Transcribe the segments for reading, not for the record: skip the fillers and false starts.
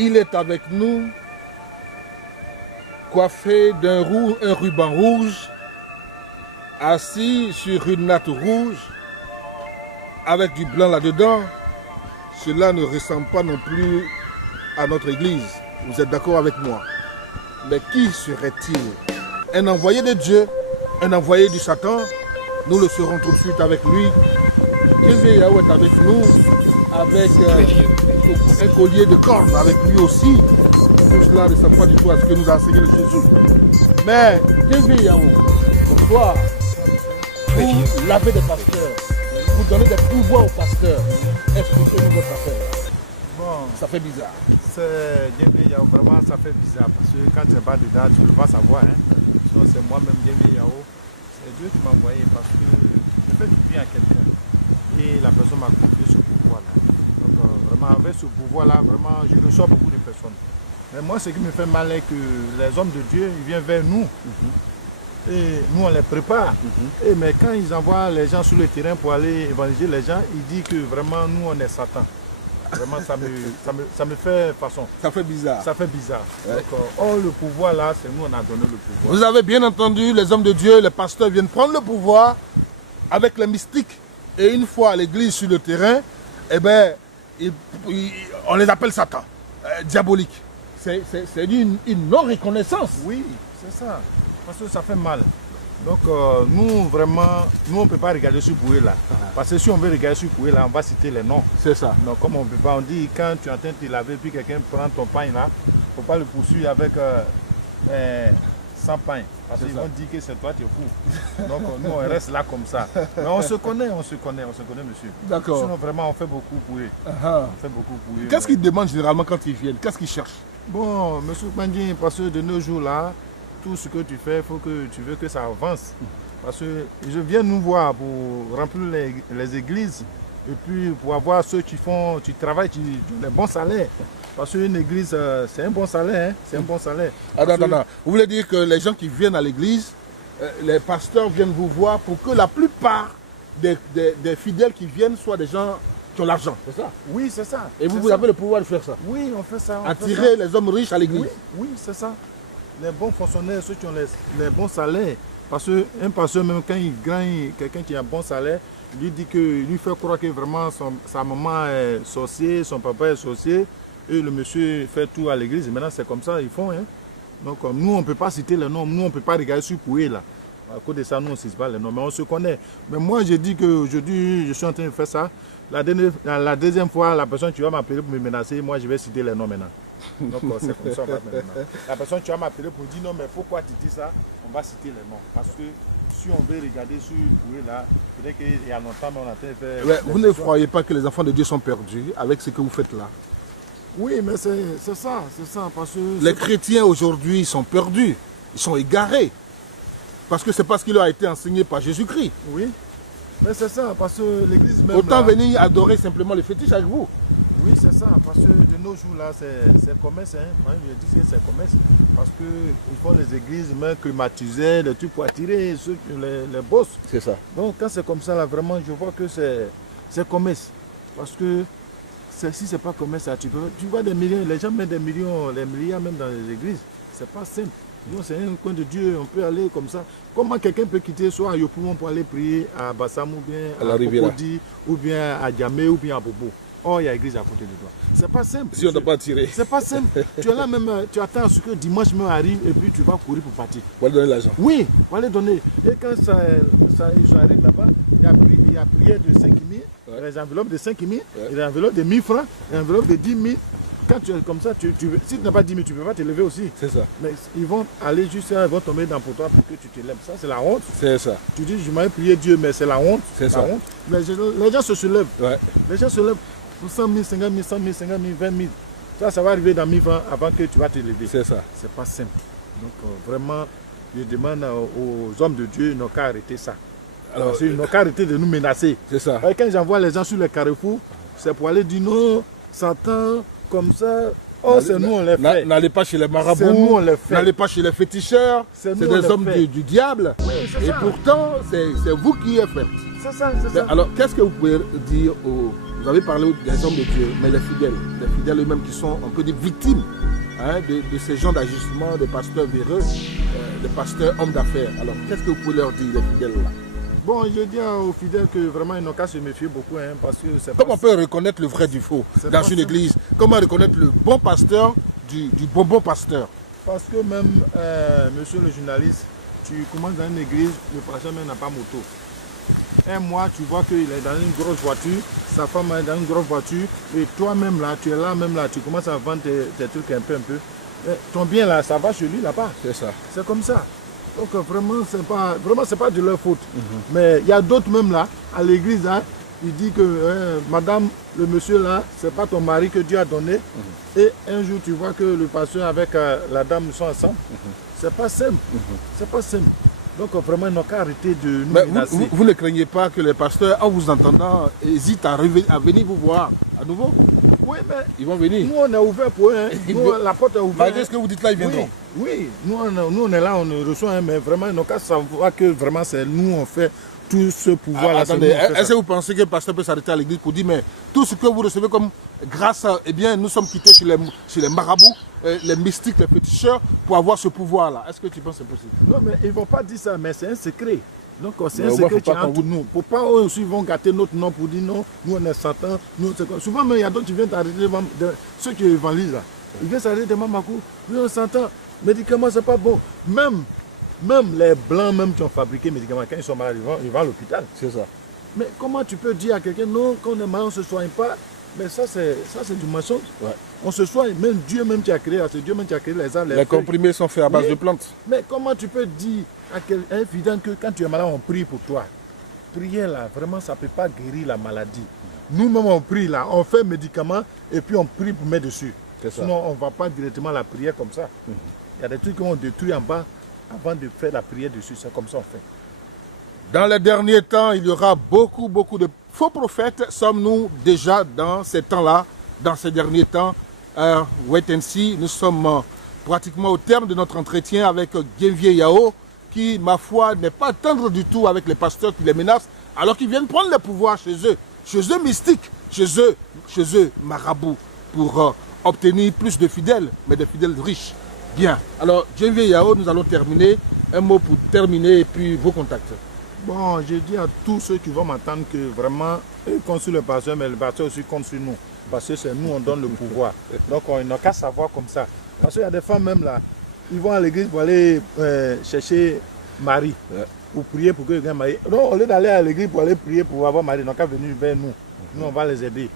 Il est avec nous, coiffé d'un ruban rouge, assis sur une natte rouge, avec du blanc là-dedans. Cela ne ressemble pas non plus à notre église. Vous êtes d'accord avec moi? Mais qui serait-il? Un envoyé de Dieu? Un envoyé du Satan? Nous le saurons tout de suite avec lui. Dieu Yahweh est avec nous, avec un collier de cornes avec lui aussi. Tout cela ne ressemble pas du tout à ce que nous a enseigné le Jésus. Mais Dieu Yahweh, bonsoir. Vous lavez des pasteurs, vous donnez des pouvoirs aux pasteurs. Expliquez-nous votre affaire. Bon, ça fait bizarre. C'est Dieu Yahweh, vraiment ça fait bizarre parce que quand tu n'es pas dedans, tu ne peux pas savoir. Sinon c'est moi-même Dieu Yahweh. C'est Dieu qui m'a envoyé parce que je fais du bien à quelqu'un. Et la personne m'a confié ce pouvoir-là. Donc vraiment avec ce pouvoir-là, vraiment je reçois beaucoup de personnes. Mais moi ce qui me fait mal est que les hommes de Dieu, ils viennent vers nous. Et nous on les prépare. Et, mais quand ils envoient les gens sur le terrain pour aller évangéliser les gens, ils disent que vraiment nous on est Satan. Vraiment ça me fait façon. Ça fait bizarre. Ça fait bizarre. Ouais. Donc, le pouvoir là, c'est nous on a donné le pouvoir. Vous avez bien entendu, les hommes de Dieu, les pasteurs viennent prendre le pouvoir avec les mystiques. Et une fois à l'église sur le terrain, eh ben, on les appelle Satan, diabolique. C'est une non-reconnaissance. Oui, c'est ça. Parce que ça fait mal. Donc nous, vraiment, nous on ne peut pas regarder sur Poué là. Parce que si on veut regarder sur Poué là, on va citer les noms. C'est ça. Donc comme on ne peut pas, on dit quand tu es en train de te laver, puis quelqu'un prend ton pain là, il ne faut pas le poursuivre avec 100 pains. Parce qu'ils vont dire que c'est toi, tu es fou. Donc nous on reste là comme ça. Mais on se connaît, monsieur. D'accord. Sinon vraiment on fait beaucoup Poué. On fait beaucoup Poué. Qu'est-ce qu'ils demandent généralement quand ils viennent? Qu'est-ce qu'ils cherchent? Bon, monsieur Kandji, parce que de nos jours là, tout ce que tu fais, il faut que tu veux que ça avance. Parce que je viens nous voir pour remplir les églises et puis pour avoir ceux qui font, tu travailles, tu as des bons salaires. Parce qu'une église, c'est un bon salaire. C'est un bon salaire. Attends. Vous voulez dire que les gens qui viennent à l'église, les pasteurs viennent vous voir pour que la plupart des fidèles qui viennent soient des gens qui ont l'argent, c'est ça? Oui, c'est ça. Et vous avez le pouvoir de faire ça? Oui, on fait ça. Attirer les hommes riches à l'église? Oui, c'est ça. Les bons fonctionnaires, ceux qui ont les bons salaires. Parce qu'un pasteur, même quand il gagne quelqu'un qui a un bon salaire, lui dit que lui fait croire que vraiment sa maman est sorcier, son papa est sorcier, et le monsieur fait tout à l'église. Et maintenant, c'est comme ça, ils font. Donc, nous, on ne peut pas citer les noms, nous, on ne peut pas regarder sur Poué là. À cause de ça, nous, on ne cite pas les noms, mais on se connaît. Mais moi, je dis qu'aujourd'hui, je suis en train de faire ça. La deuxième fois, la personne qui va m'appeler pour me menacer, moi, je vais citer les noms maintenant. Donc c'est comme ça maintenant. La personne qui va m'appeler pour dire non mais pourquoi tu dis ça, on va citer les noms. Parce que si on veut regarder sur Poué là, peut-être qu'il y a longtemps on a fait faire. Ouais, vous ne croyez pas que les enfants de Dieu sont perdus avec ce que vous faites là? Oui, mais c'est ça, parce que les chrétiens aujourd'hui sont perdus, ils sont égarés. Parce que c'est parce qu'il leur a été enseigné par Jésus-Christ. Oui, mais c'est ça, parce que l'église même. Autant venir adorer simplement les fétiches avec vous. Oui, c'est ça, parce que de nos jours là, c'est commerce. Moi, je dis que c'est commerce. Parce qu'ils font les églises, même climatisées, les trucs pour attirer les boss. C'est ça. Donc, quand c'est comme ça, là, vraiment, je vois que c'est commerce. Parce que si c'est pas commerce, là, tu vois des millions, les gens mettent des millions, les milliards même dans les églises. C'est pas simple. Donc, c'est un coin de Dieu, on peut aller comme ça. Comment quelqu'un peut quitter soit à Yopougon pour aller prier à Bassam ou bien à Cocody, ou bien à Djamé ou bien à Bobo? Oh, il y a l'église à côté de toi. C'est pas simple. Si on ne t'a pas tiré. C'est pas simple. Tu es là même, tu attends à ce que dimanche me arrive et puis tu vas courir pour partir. Pour aller donner l'argent. Oui, pour aller donner. Et quand ils arrivent là-bas, il y a prière de 5 000, les enveloppes de 5 000, les enveloppes de 1000 francs, les enveloppes de 10 000. Quand tu es comme ça, si tu n'as pas 10 000, tu ne peux pas te lever aussi. C'est ça. Mais ils vont aller juste là, ils vont tomber dans pour toi pour que tu te lèves. Ça, c'est la honte. C'est ça. Tu dis, je m'avais prié Dieu, mais c'est la honte. C'est ça. Honte. Les gens se soulèvent. Ouais. Les gens se lèvent. Pour 100 000, 50 000, 100 000, 50 000, 20 000. Ça va arriver dans 1000 francs avant que tu vas te lever. C'est ça. C'est pas simple. Donc vraiment, je demande aux hommes de Dieu, ils n'ont qu'à arrêter ça. Alors, Parce qu'ils n'ont qu'à arrêter de nous menacer. c'est ça. Et quand j'envoie les gens sur les carrefours, c'est pour aller dire non, Satan, comme ça. Oh, c'est nous on les fait. N'allez pas chez les C'est nous marabouts, on les fait. n'allez pas chez les féticheurs, C'est c'est nous, on des les hommes fait. du diable. Oui, c'est Et ça. pourtant, c'est vous qui êtes fait. C'est ça, c'est ça. Alors, qu'est-ce que vous pouvez dire aux... Vous avez parlé des hommes de Dieu, mais les fidèles eux-mêmes qui sont un peu des victimes hein, de ces gens d'ajustement, des pasteurs véreux, des pasteurs hommes d'affaires. Alors, qu'est-ce que vous pouvez leur dire, les fidèles là? Bon, je dis aux fidèles que vraiment ils n'ont qu'à se méfier beaucoup, hein, parce que c'est Comment on peut reconnaître le vrai du faux C'est dans pas une ça. église? Comment reconnaître le bon pasteur du bon pasteur? Parce que même, monsieur le journaliste, tu commences dans une église, le pasteur même n'a pas moto. Un mois, tu vois qu'il est dans une grosse voiture, sa femme est dans une grosse voiture, et toi-même là, tu es là, même là, tu commences à vendre tes trucs un peu. Et ton bien là, ça va chez lui là-bas. C'est ça. C'est comme ça. Donc vraiment, c'est pas de leur faute. Mais il y a d'autres même là, à l'église, hein, il dit que madame, le monsieur là, c'est pas ton mari que Dieu a donné. Et un jour, tu vois que le pasteur avec la dame sont ensemble. C'est pas simple. C'est pas simple. Donc vraiment, ils n'ont qu'à arrêter de nous Mais menacer. vous ne craignez pas que les pasteurs, en vous entendant, hésitent à venir vous voir à nouveau? Oui, mais Ils vont venir. nous, on est ouvert pour eux. Hein. Nous, la porte est ouverte. Malgré ce que vous dites là, ils viendront. Oui, nous on est là, on nous reçoit, hein, mais vraiment, ils n'ont qu'à savoir que vraiment, c'est nous, on fait tout ce pouvoir-là. Attendez, est-ce que vous pensez que le pasteur peut s'arrêter à l'église pour dire, mais tout ce que vous recevez comme grâce, eh bien, nous sommes quittés chez les marabouts, les mystiques, les féticheurs, pour avoir ce pouvoir-là? Est-ce que tu penses que c'est possible? Non, mais ils ne vont pas dire ça, mais c'est un secret. Donc c'est Mais un au moins, secret faut qui pas est entre nous. Pour pas eux aussi, ils vont gâter notre nom pour dire non, nous on est Satan. Nous, souvent, même il y a d'autres qui viennent t'arrêter devant ceux qui évangélisent là. Ils viennent s'arrêter devant Makou. Nous on Satan, médicaments c'est pas bon. Même les blancs même qui ont fabriqué les médicaments, quand ils sont malades, ils vont à l'hôpital. C'est ça. Mais comment tu peux dire à quelqu'un non, quand on est malade, on ne se soigne pas? Mais ça c'est du mensonge. Ouais. On se soigne, même Dieu même qui a créé, c'est Dieu même qui a créé les arbres. Les comprimés sont faits à base Oui. de plantes. Mais comment tu peux dire à un fidèle que quand tu es malade, on prie pour toi? Prière là, vraiment, ça ne peut pas guérir la maladie. Nous-mêmes, on prie là, on fait médicaments et puis on prie pour mettre dessus. C'est ça. Sinon, on ne va pas directement la prière comme ça. Il y a des trucs qu'on détruit en bas avant de faire la prière dessus. C'est comme ça qu'on fait. Dans les derniers temps, il y aura beaucoup de faux prophètes. Sommes-nous déjà dans ces temps-là, dans ces derniers temps? Wait and see, nous sommes pratiquement au terme de notre entretien avec Genvier Yao, qui, ma foi, n'est pas tendre du tout avec les pasteurs qui les menacent, alors qu'ils viennent prendre le pouvoir chez eux mystiques, chez eux marabouts, pour obtenir plus de fidèles, mais des fidèles riches. Bien. Alors, Genvier Yao, nous allons terminer. Un mot pour terminer et puis vos contacts. Bon, je dis à tous ceux qui vont m'entendre que vraiment, eux comptent sur le pasteur, mais le pasteur aussi compte sur nous. Parce que c'est nous, on donne le pouvoir. Donc, on n'a qu'à savoir comme ça. Parce qu'il y a des femmes même là, ils vont à l'église pour aller chercher Marie, pour prier pour que quelqu'un Marie. Non, au lieu d'aller à l'église pour aller prier pour avoir Marie, ils n'ont qu'à venir vers nous. Nous, on va les aider.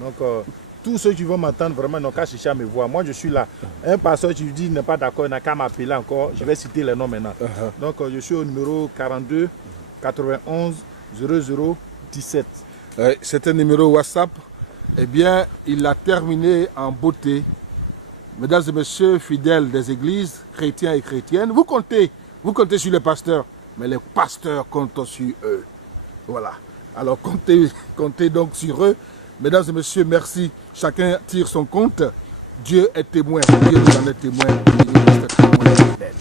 Donc, tous ceux qui vont m'entendre, vraiment, ils n'ont qu'à chercher à me voir. Moi, je suis là. Un pasteur qui dit n'est pas d'accord, il n'a qu'à m'appeler encore. Je vais citer les noms maintenant. Donc, je suis au numéro 42 91 00 17. C'est un numéro WhatsApp. Eh bien, il a terminé en beauté. Mesdames et messieurs, fidèles des églises, chrétiens et chrétiennes, vous comptez sur les pasteurs, mais les pasteurs comptent sur eux. Voilà. Alors, comptez donc sur eux. Mesdames et messieurs, merci. Chacun tire son compte. Dieu est témoin. Dieu nous en est témoin. Et il reste témoin fidèle.